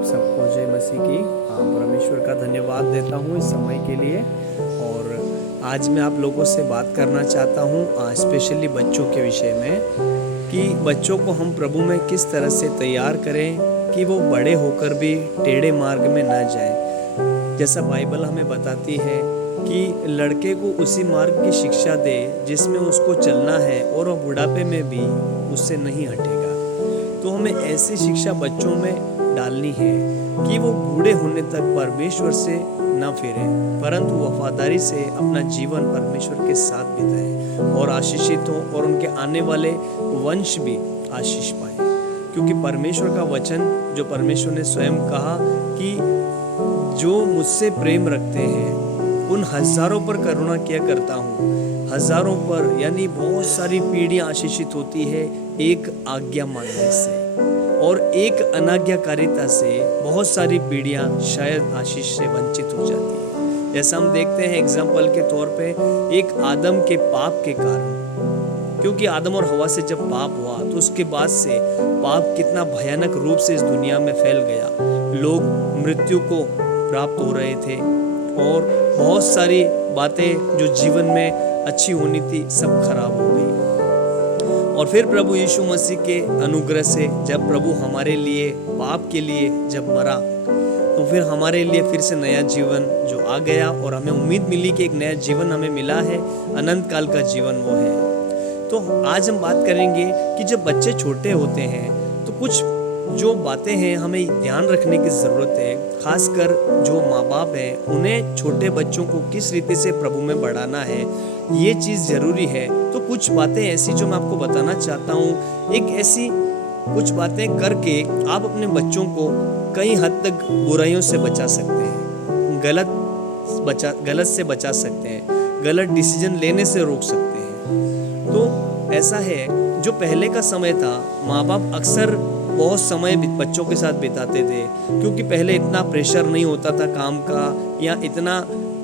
आप सबको जय मसीह की। परमेश्वर का धन्यवाद देता हूँ इस समय के लिए। और आज मैं आप लोगों से बात करना चाहता हूँ स्पेशली बच्चों के विषय में, कि बच्चों को हम प्रभु में किस तरह से तैयार करें कि वो बड़े होकर भी टेढ़े मार्ग में न जाए। जैसा बाइबल हमें बताती है कि लड़के को उसी मार्ग की शिक्षा दे जिसमें उसको चलना है, और वह बुढ़ापे में भी उससे नहीं हटेगा। तो हमें ऐसी शिक्षा बच्चों में डालनी है कि वो बूढ़े होने तक परमेश्वर से न फिरे, परंतु वफादारी से अपना जीवन परमेश्वर के साथ बिताए और आशीषित हो, और उनके आने वाले वंश भी आशीष पाए। क्योंकि परमेश्वर का वचन, जो परमेश्वर ने स्वयं कहा कि जो मुझसे प्रेम रखते हैं उन हजारों पर करुणा किया करता हूँ। हजारों पर यानी बहुत सारी पीढ़ियां आशीषित होती है एक आज्ञा मानने से, और एक अनाज्ञाकारिता से बहुत सारी पीढ़ियां शायद आशीष से वंचित हो जाती है। जैसा हम देखते हैं एग्जाम्पल के तौर पे, एक आदम के पाप के कारण, क्योंकि आदम और हवा से जब पाप हुआ तो उसके बाद से पाप कितना भयानक रूप से इस दुनिया में फैल गया। लोग मृत्यु को प्राप्त हो रहे थे, और बहुत सारी बातें जो जीवन में अच्छी होनी थी सब खराब हो गई। और फिर प्रभु यीशु मसीह के अनुग्रह से जब प्रभु हमारे लिए, पाप के लिए जब मरा, तो फिर हमारे लिए फिर से नया जीवन जो आ गया, और हमें उम्मीद मिली कि एक नया जीवन हमें मिला है, अनंत काल का जीवन वो है। तो आज हम बात करेंगे कि जब बच्चे छोटे होते हैं तो कुछ जो बातें हैं हमें ध्यान रखने की ज़रूरत है। खासकर जो माँ बाप हैं, उन्हें छोटे बच्चों को किस रीति से प्रभु में बढ़ाना है, ये चीज़ ज़रूरी है। तो कुछ बातें ऐसी जो मैं आपको बताना चाहता हूँ, एक ऐसी कुछ बातें करके आप अपने बच्चों को कई हद तक बुराइयों से बचा सकते हैं, गलत से बचा सकते हैं, गलत डिसीजन लेने से रोक सकते हैं। तो ऐसा है, जो पहले का समय था, माँ बाप अक्सर बहुत समय बच्चों के साथ बिताते थे, क्योंकि पहले इतना प्रेशर नहीं होता था काम का, या इतना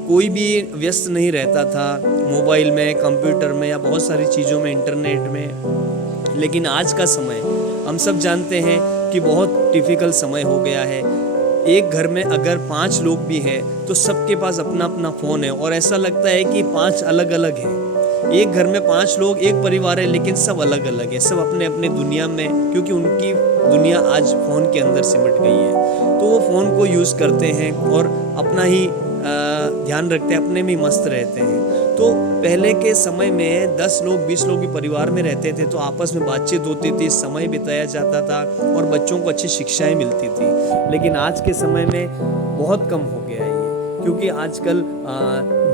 कोई भी व्यस्त नहीं रहता था मोबाइल में, कंप्यूटर में, या बहुत सारी चीज़ों में, इंटरनेट में। लेकिन आज का समय हम सब जानते हैं कि बहुत डिफ़िकल्ट समय हो गया है। एक घर में अगर 5 लोग भी हैं तो सबके पास अपना अपना फ़ोन है, और ऐसा लगता है कि 5 अलग अलग हैं। एक घर में 5 लोग, एक परिवार है, लेकिन सब अलग अलग है, सब अपने अपने दुनिया में, क्योंकि उनकी दुनिया आज फ़ोन के अंदर सिमट गई है। तो वो फ़ोन को यूज़ करते हैं और अपना ही ध्यान रखते हैं, अपने में ही मस्त रहते हैं। तो पहले के समय में 10 लोग 20 लोग भी परिवार में रहते थे, तो आपस में बातचीत होती थी, समय बिताया जाता था, और बच्चों को अच्छी शिक्षाएं मिलती थी। लेकिन आज के समय में बहुत कम हो गया है ये, क्योंकि आजकल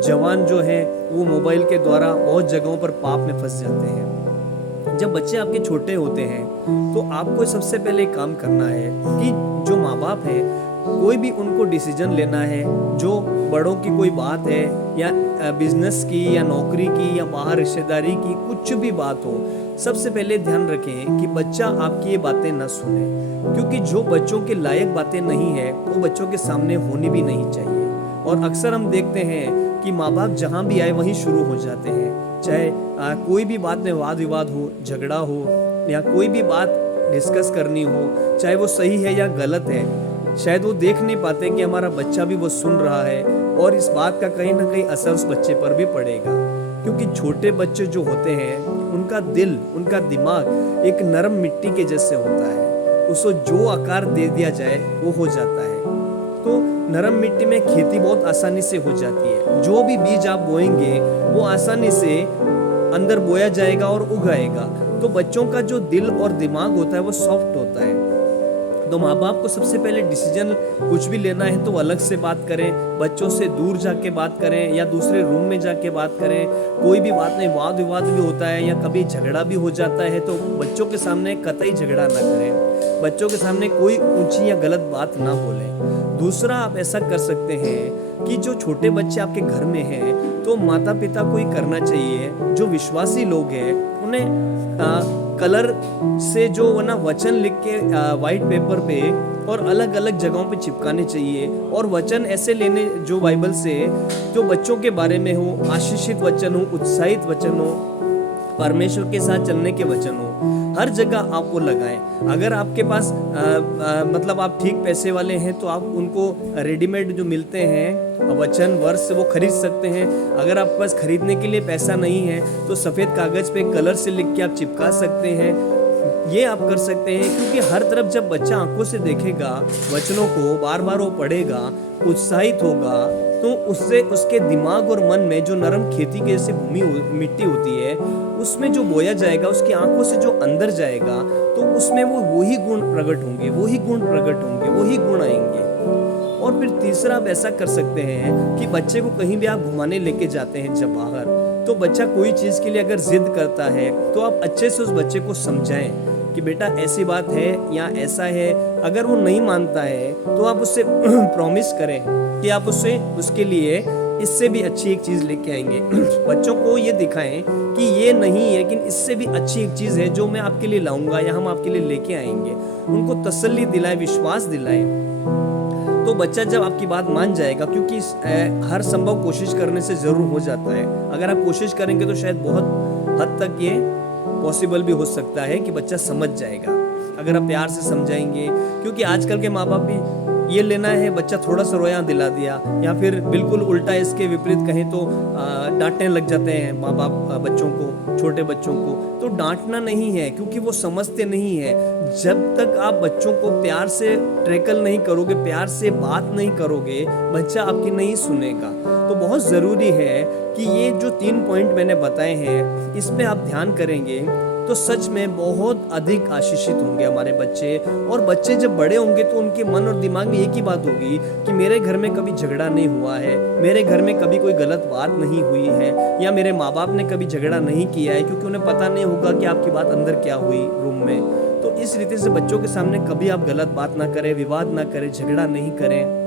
जवान जो हैं वो मोबाइल के द्वारा बहुत जगहों पर पाप में फंस जाते हैं। जब बच्चे आपके छोटे होते हैं तो आपको सबसे पहले काम करना है कि जो माँ बाप हैं, कोई भी उनको डिसीजन लेना है, जो बड़ों की कोई बात है, या बिजनेस की, या नौकरी की, या बाहर रिश्तेदारी की, कुछ भी बात हो, सबसे पहले ध्यान रखें कि बच्चा आपकी ये बातें न सुने, क्योंकि जो बच्चों के लायक बातें नहीं है वो बच्चों के सामने होनी भी नहीं चाहिए। और अक्सर हम देखते हैं कि माँ बाप जहाँ भी आए वहीं शुरू हो जाते हैं, चाहे कोई भी बात में वाद विवाद हो, झगड़ा हो, या कोई भी बात डिस्कस करनी हो, चाहे वो सही है या गलत है, शायद वो देख नहीं पाते कि हमारा बच्चा भी वो सुन रहा है, और इस बात का कहीं ना कहीं असर उस बच्चे पर भी पड़ेगा। क्योंकि छोटे बच्चे जो होते हैं, उनका दिल, उनका दिमाग एक नरम मिट्टी के जैसे होता है, उसको जो आकार दे दिया जाए वो हो जाता है। तो नरम मिट्टी में खेती बहुत आसानी से हो जाती है, जो भी बीज आप बोएंगे वो आसानी से अंदर बोया जाएगा और उगाएगा। तो बच्चों का जो दिल और दिमाग होता है वो सॉफ्ट होता है। तो माँ बाप को सबसे पहले डिसीजन कुछ भी लेना है तो अलग से बात करें, बच्चों से दूर जाके बात करें, या दूसरे रूम में जाके बात करें। कोई भी बात नहीं, वाद विवाद भी होता है या कभी झगड़ा भी हो जाता है, तो बच्चों के सामने कतई झगड़ा ना करें, बच्चों के सामने कोई ऊंची या गलत बात ना बोलें। दूसरा, आप ऐसा कर सकते हैं कि जो छोटे बच्चे आपके घर में हैं, तो माता पिता को ही करना चाहिए, जो विश्वासी लोग हैं उन्हें कलर से जो ना वचन लिख के वाइट पेपर पे और अलग अलग जगहों पे चिपकाने चाहिए, और वचन ऐसे लेने जो बाइबल से, जो बच्चों के बारे में हो, आशीषित वचन हो, उत्साहित वचन हो, परमेश्वर के साथ चलने के वचन हो, हर जगह आप वो लगाएं। अगर आपके पास मतलब आप ठीक पैसे वाले हैं तो आप उनको रेडीमेड जो मिलते हैं वचन वर्ष वो खरीद सकते हैं। अगर आपके पास खरीदने के लिए पैसा नहीं है तो सफ़ेद कागज़ पे कलर से लिख के आप चिपका सकते हैं। ये आप कर सकते हैं, क्योंकि हर तरफ जब बच्चा आंखों से देखेगा वचनों को, बार बार वो पढ़ेगा, उत्साहित होगा, तो उससे उसके दिमाग और मन में जो नरम खेती के जैसे मिट्टी होती है उसमें जो बोया जाएगा, उसकी आंखों से जो अंदर जाएगा, तो उसमें वो वही गुण प्रकट होंगे, वही गुण प्रकट होंगे, वही गुण आएंगे। और फिर तीसरा आप ऐसा कर सकते हैं कि बच्चे को कहीं भी आप घुमाने लेके जाते हैं जब बाहर, तो बच्चा कोई चीज़ के लिए अगर जिद करता है तो आप अच्छे से उस बच्चे को समझाएं कि बेटा ऐसी बात है या ऐसा है। अगर वो नहीं मानता है तो आप उससे प्रॉमिस करें कि आप उससे उसके लिए इससे भी अच्छी एक चीज़ लेके आएंगे। बच्चों को ये दिखाएं कि ये नहीं है, लेकिन इससे भी अच्छी एक चीज़ है जो मैं आपके लिए लाऊंगा या हम आपके लिए लेके आएंगे। उनको तसल्ली दिलाएं, विश्वास दिलाएं, तो बच्चा जब आपकी बात मान जाएगा, क्योंकि हर संभव कोशिश करने से ज़रूर हो जाता है। अगर आप कोशिश करेंगे तो शायद बहुत हद तक ये पॉसिबल भी हो सकता है कि बच्चा समझ जाएगा, अगर आप प्यार से समझाएंगे। क्योंकि आजकल के माँ बाप भी ये लेना है, बच्चा थोड़ा सा रोया दिला दिया, या फिर बिल्कुल उल्टा इसके विपरीत कहें तो डांटने लग जाते हैं माँ बाप बच्चों को, छोटे बच्चों को। तो डांटना नहीं है, क्योंकि वो समझते नहीं है। जब तक आप बच्चों को प्यार से ट्रैकल नहीं करोगे, प्यार से बात नहीं करोगे, बच्चा आपकी नहीं सुनेगा। तो बहुत ज़रूरी है कि ये जो 3 पॉइंट मैंने बताए हैं, इस पे आप ध्यान करेंगे तो सच में बहुत अधिक आशीषित होंगे हमारे बच्चे। और बच्चे जब बड़े होंगे तो उनके मन और दिमाग में एक ही बात होगी कि मेरे घर में कभी झगड़ा नहीं हुआ है, मेरे घर में कभी कोई गलत बात नहीं हुई है, या मेरे माँ बाप ने कभी झगड़ा नहीं किया है, क्योंकि उन्हें पता नहीं होगा कि आपकी बात अंदर क्या हुई रूम में। तो इस रीति से बच्चों के सामने कभी आप गलत बात ना करें, विवाद ना करें, झगड़ा नहीं करें।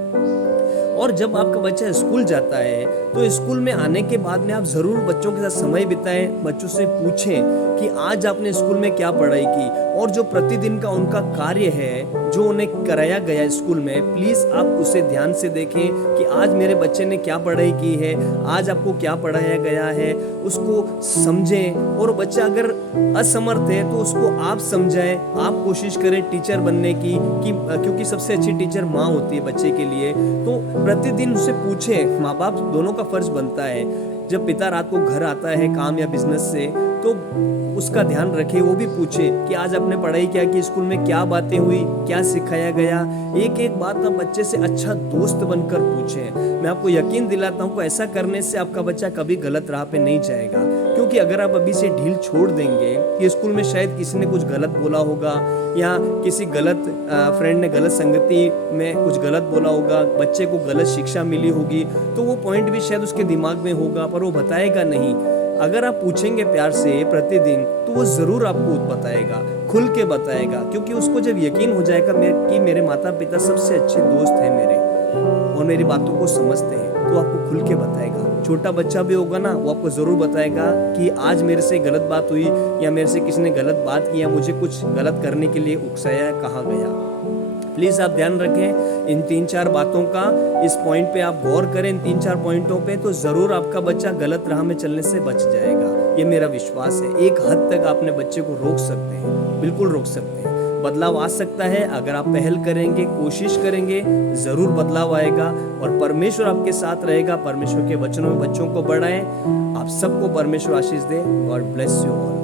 और जब आपका बच्चा स्कूल जाता है तो स्कूल में आने के बाद में आप ज़रूर बच्चों के साथ समय बिताएं, बच्चों से पूछें कि आज आपने स्कूल में क्या पढ़ाई की, और जो प्रतिदिन का उनका कार्य है जो उन्हें कराया गया स्कूल में, प्लीज़ आप उसे ध्यान से देखें कि आज मेरे बच्चे ने क्या पढ़ाई की है, आज आपको क्या पढ़ाया गया है, उसको समझें। और बच्चा अगर असमर्थ है तो उसको आप समझाएं, आप कोशिश करें टीचर बनने की, क्योंकि सबसे अच्छी टीचर माँ होती है बच्चे के लिए। तो प्रतिदिन उसे पूछें, माँ बाप दोनों का फर्ज बनता है। जब पिता रात को घर आता है काम या बिजनेस से, तो उसका ध्यान रखे, वो भी पूछे कि आज आपने पढ़ाई क्या की, स्कूल में क्या बातें हुई, क्या सिखाया गया। एक एक बात आप बच्चे से अच्छा दोस्त बनकर पूछें। मैं आपको यकीन दिलाता हूँ कि ऐसा करने से आपका बच्चा कभी गलत राह पे नहीं जाएगा। क्योंकि अगर आप अभी से ढील छोड़ देंगे कि स्कूल में शायद किसी ने कुछ गलत बोला होगा, या किसी गलत फ्रेंड ने गलत संगति में कुछ गलत बोला होगा, बच्चे को गलत शिक्षा मिली होगी, तो वो पॉइंट भी शायद उसके दिमाग में होगा, पर वो बताएगा नहीं। अगर आप पूछेंगे प्यार से प्रतिदिन तो वो ज़रूर आपको बताएगा, खुल के बताएगा, क्योंकि उसको जब यकीन हो जाएगा कि मेरे माता पिता सबसे अच्छे दोस्त हैं मेरे और मेरी बातों को समझते हैं, तो आपको खुल के बताएगा। छोटा बच्चा भी होगा ना, वो आपको ज़रूर बताएगा कि आज मेरे से गलत बात हुई, या मेरे से किसी ने गलत बात की, या मुझे कुछ गलत करने के लिए उकसाया, कहा गया। प्लीज़ आप ध्यान रखें इन 3-4 बातों का, इस पॉइंट पे आप गौर करें, इन 3-4 पॉइंटों पे, तो ज़रूर आपका बच्चा गलत राह में चलने से बच जाएगा। ये मेरा विश्वास है। एक हद तक अपने बच्चे को रोक सकते हैं, बिल्कुल रोक सकते हैं। बदलाव आ सकता है अगर आप पहल करेंगे, कोशिश करेंगे, ज़रूर बदलाव आएगा। और परमेश्वर आपके साथ रहेगा। परमेश्वर के वचनों में बच्चों को बढ़ाएं। आप सबको परमेश्वर आशीष दे। God bless you all.